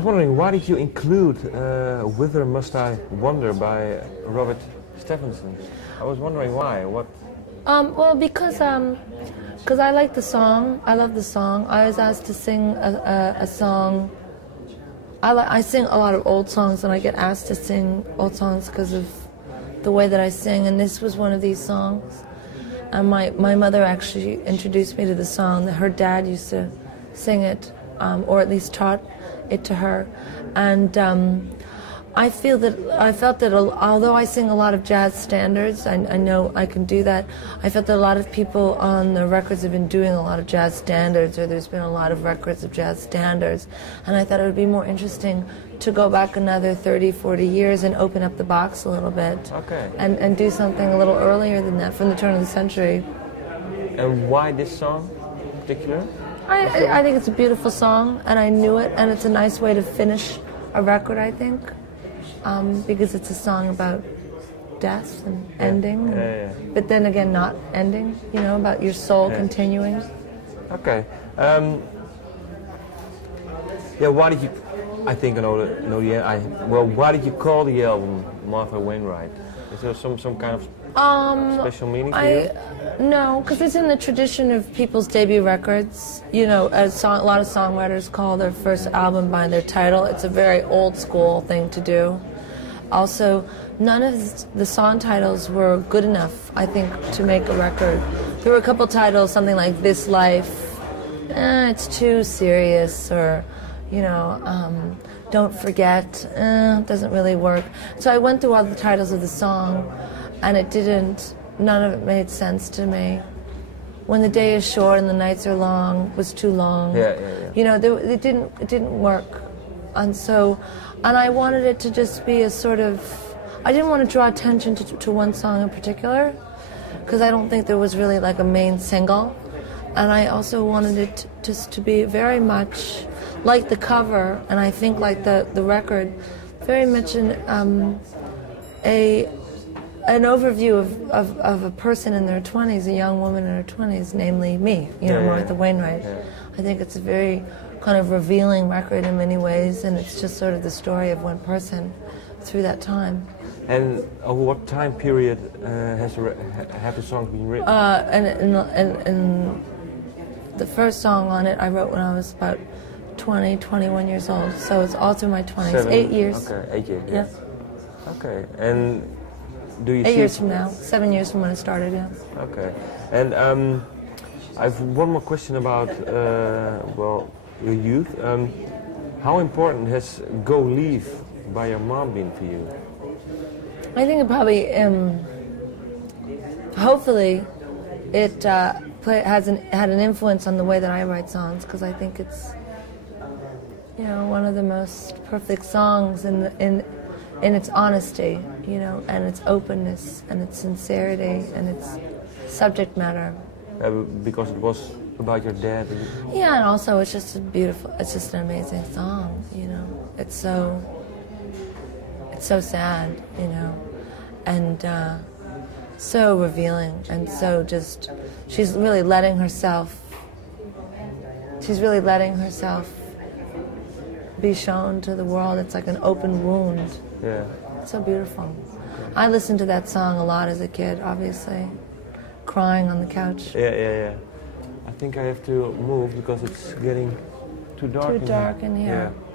was wondering, why did you include Whither Must I Wander by Robert Stephenson? I was wondering why. What? Well, because I like the song. I love the song. I was asked to sing a song. I sing a lot of old songs, and I get asked to sing old songs because of the way that I sing, and this was one of these songs. And my mother actually introduced me to the song. Her dad used to sing it, or at least taught it to her. And I felt that although I sing a lot of jazz standards, I know I can do that. I felt that a lot of people on the records have been doing a lot of jazz standards, or there's been a lot of records of jazz standards. And I thought it would be more interesting to go back another 30, 40 years and open up the box a little bit. Okay. And do something a little earlier than that, from the turn of the century. And why this song in particular? I think it's a beautiful song, and I knew it, and it's a nice way to finish a record, I think, because it's a song about death and ending, but then again not ending, you know, about your soul continuing. Okay. Yeah, why did you, I think I know the well, why did you call the album Martha Wainwright? Is there some kind of special meaning for you? No, because it's in the tradition of people's debut records. You know, a lot of songwriters call their first album by their title. It's a very old school thing to do. Also, none of the song titles were good enough, I think, to make a record. There were a couple titles, something like This Life, it's too serious, or, you know, Don't Forget, doesn't really work. So I went through all the titles of the song, and none of it made sense to me. When the Day Is Short and the Nights Are Long was too long. Yeah. You know, it didn't work. And I wanted it to just be a sort of, I didn't want to draw attention to one song in particular, because I don't think there was really like a main single. And I also wanted it just to be very much like the cover, and I think like the record, very much an overview of a person in their 20s, a young woman in her 20s, namely me, you know, Martha Wainwright. Yeah. I think it's a very kind of revealing record in many ways, and it's just sort of the story of one person through that time. And over what time period have the songs been written? And the first song on it I wrote when I was about 20, 21 years old, so it's all through my 20s. 8 years. Okay, 8 years. Yeah. Okay, and do you 8 years from now, 7 years from when it started, yeah. Okay, and I have one more question about, well, your youth. How important has Go Leave by your mom been for you? I think it probably, hopefully, it had an influence on the way that I write songs, because I think it's, you know, one of the most perfect songs in its honesty, you know, and its openness, and its sincerity, and its subject matter. Because it was about your dad? Yeah, and also it's just it's just an amazing song, you know. It's so sad, you know, and so revealing, and so just, she's really letting herself be shown to the world. It's like an open wound. Yeah. It's so beautiful. Okay. I listened to that song a lot as a kid, obviously, crying on the couch. Yeah. I think I have to move because it's getting too dark. Too dark in here. Yeah.